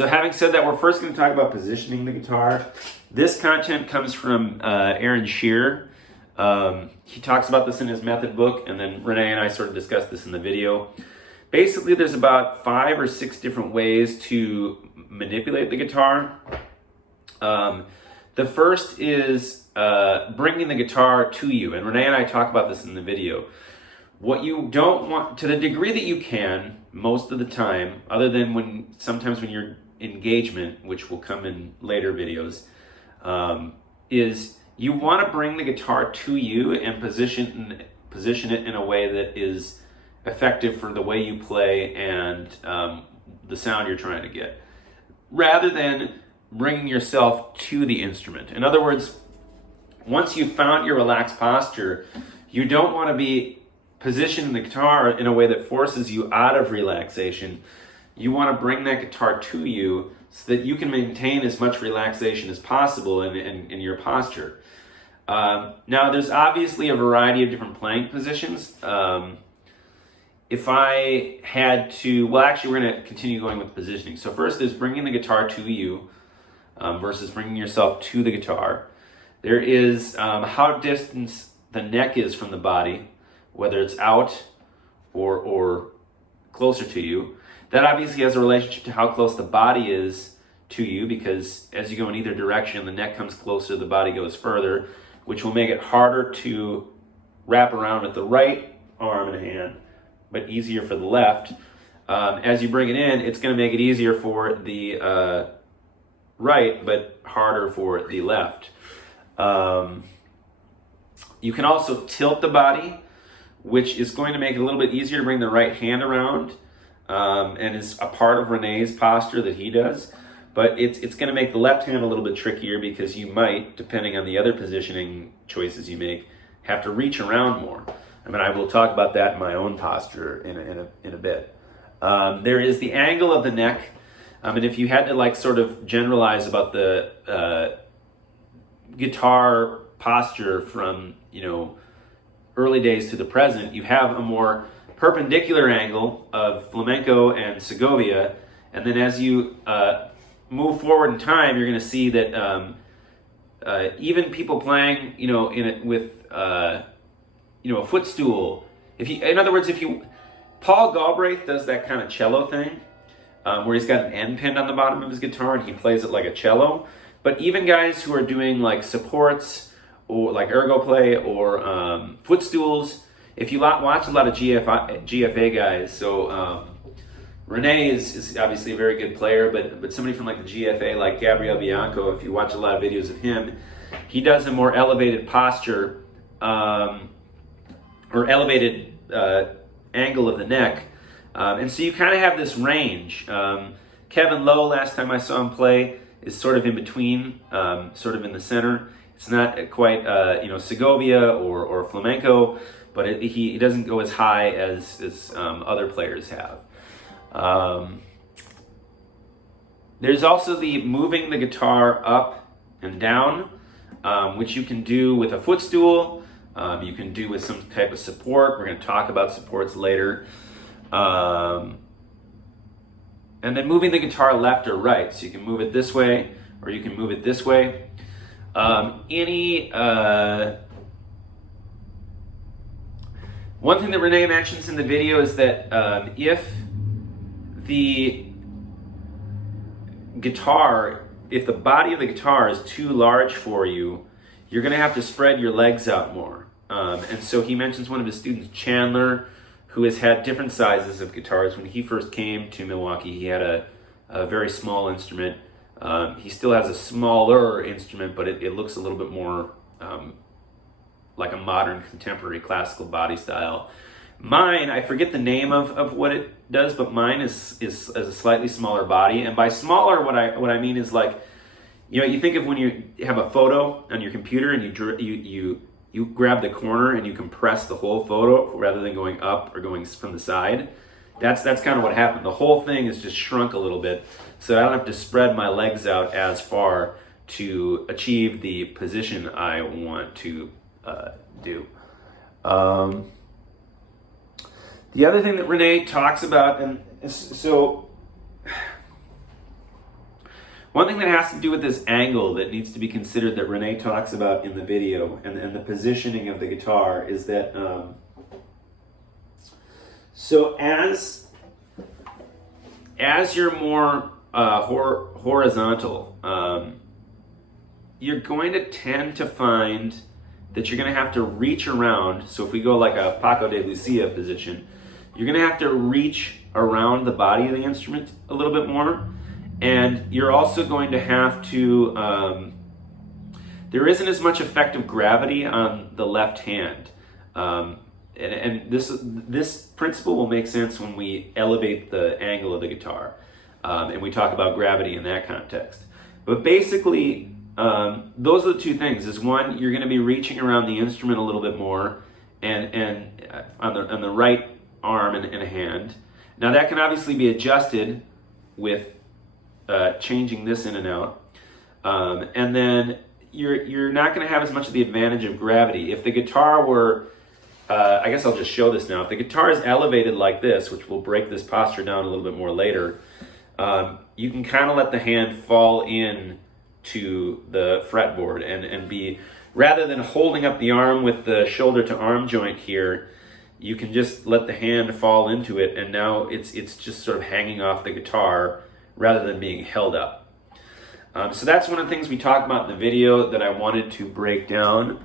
So having said that, we're first going to talk about positioning the guitar. This content comes from Aaron Shearer. He talks about this in his method book, and then Renee and I sort of discussed this in the video. Basically, there's about 5 or 6 different ways to manipulate the guitar. The first is bringing the guitar to you, and Renee and I talk about this in the video. What you don't want, to the degree that you can, most of the time, other than sometimes when you're engagement, which will come in later videos, is you want to bring the guitar to you and position it in a way that is effective for the way you play and the sound you're trying to get, rather than bringing yourself to the instrument. In other words, once you've found your relaxed posture, you don't want to be positioning the guitar in a way that forces you out of relaxation. You want to bring that guitar to you so that you can maintain as much relaxation as possible in your posture. Now, there's obviously a variety of different playing positions. If I had to, well, actually, we're going to continue going with positioning. So first, there's bringing the guitar to you versus bringing yourself to the guitar. There is how distant the neck is from the body, whether it's out or closer to you. That obviously has a relationship to how close the body is to you, because as you go in either direction, the neck comes closer, the body goes further, which will make it harder to wrap around with the right arm and hand, but easier for the left. As you bring it in, it's going to make it easier for the right, but harder for the left. You can also tilt the body, which is going to make it a little bit easier to bring the right hand around, and is a part of Renee's posture that he does. But it's going to make the left hand a little bit trickier, because you might, depending on the other positioning choices you make, have to reach around more. I mean, I will talk about that in my own posture in a bit. There is the angle of the neck. And if you had to like sort of generalize about the guitar posture from, early days to the present, you have a more perpendicular angle of flamenco and segovia, and then as you move forward in time, you're going to see that even people playing, with a footstool. In other words, Paul Galbraith does that kind of cello thing, where he's got an end pinned on the bottom of his guitar and he plays it like a cello. But even guys who are doing like supports, or like ergo play, or footstools, if you watch a lot of GFA guys, so Renee is obviously a very good player, but somebody from like the GFA, like Gabriel Bianco, if you watch a lot of videos of him, he does a more elevated posture, or elevated angle of the neck, and so you kind of have this range. Kevin Lowe, last time I saw him play, is sort of in between, sort of in the center. It's not quite, Segovia or flamenco, but he doesn't go as high as other players have. There's also the moving the guitar up and down, which you can do with a footstool. You can do with some type of support. We're going to talk about supports later. And then moving the guitar left or right. So you can move it this way, or you can move it this way. One thing that Renee mentions in the video is that if the body of the guitar is too large for you, you're going to have to spread your legs out more. And so he mentions one of his students, Chandler, who has had different sizes of guitars. When he first came to Milwaukee, he had a very small instrument. He still has a smaller instrument, but it looks a little bit more like a modern contemporary classical body style. Mine, I forget the name of what it does, but mine is a slightly smaller body. And by smaller, what I mean is like, you think of when you have a photo on your computer and you grab the corner and you compress the whole photo rather than going up or going from the side. That's kind of what happened. The whole thing is just shrunk a little bit, so I don't have to spread my legs out as far to achieve the position I want to do. The other thing that Renee talks about, and so One thing that has to do with this angle that needs to be considered that Renee talks about in the video and the positioning of the guitar is that so as you're more horizontal, you're going to tend to find that you're going to have to reach around. So if we go like a Paco de Lucia position, you're going to have to reach around the body of the instrument a little bit more. And you're also going to have to, there isn't as much effective gravity on the left hand. And this principle will make sense when we elevate the angle of the guitar. And we talk about gravity in that context. But basically, those are the two things. Is one, you're going to be reaching around the instrument a little bit more, and on the right arm and hand. Now that can obviously be adjusted with changing this in and out, and then you're not going to have as much of the advantage of gravity. If the guitar were, I guess I'll just show this now. If the guitar is elevated like this, which will break this posture down a little bit more later, you can kind of let the hand fall in to the fretboard and be, rather than holding up the arm with the shoulder to arm joint here, you can just let the hand fall into it, and now it's just sort of hanging off the guitar rather than being held up. So that's one of the things we talked about in the video that I wanted to break down.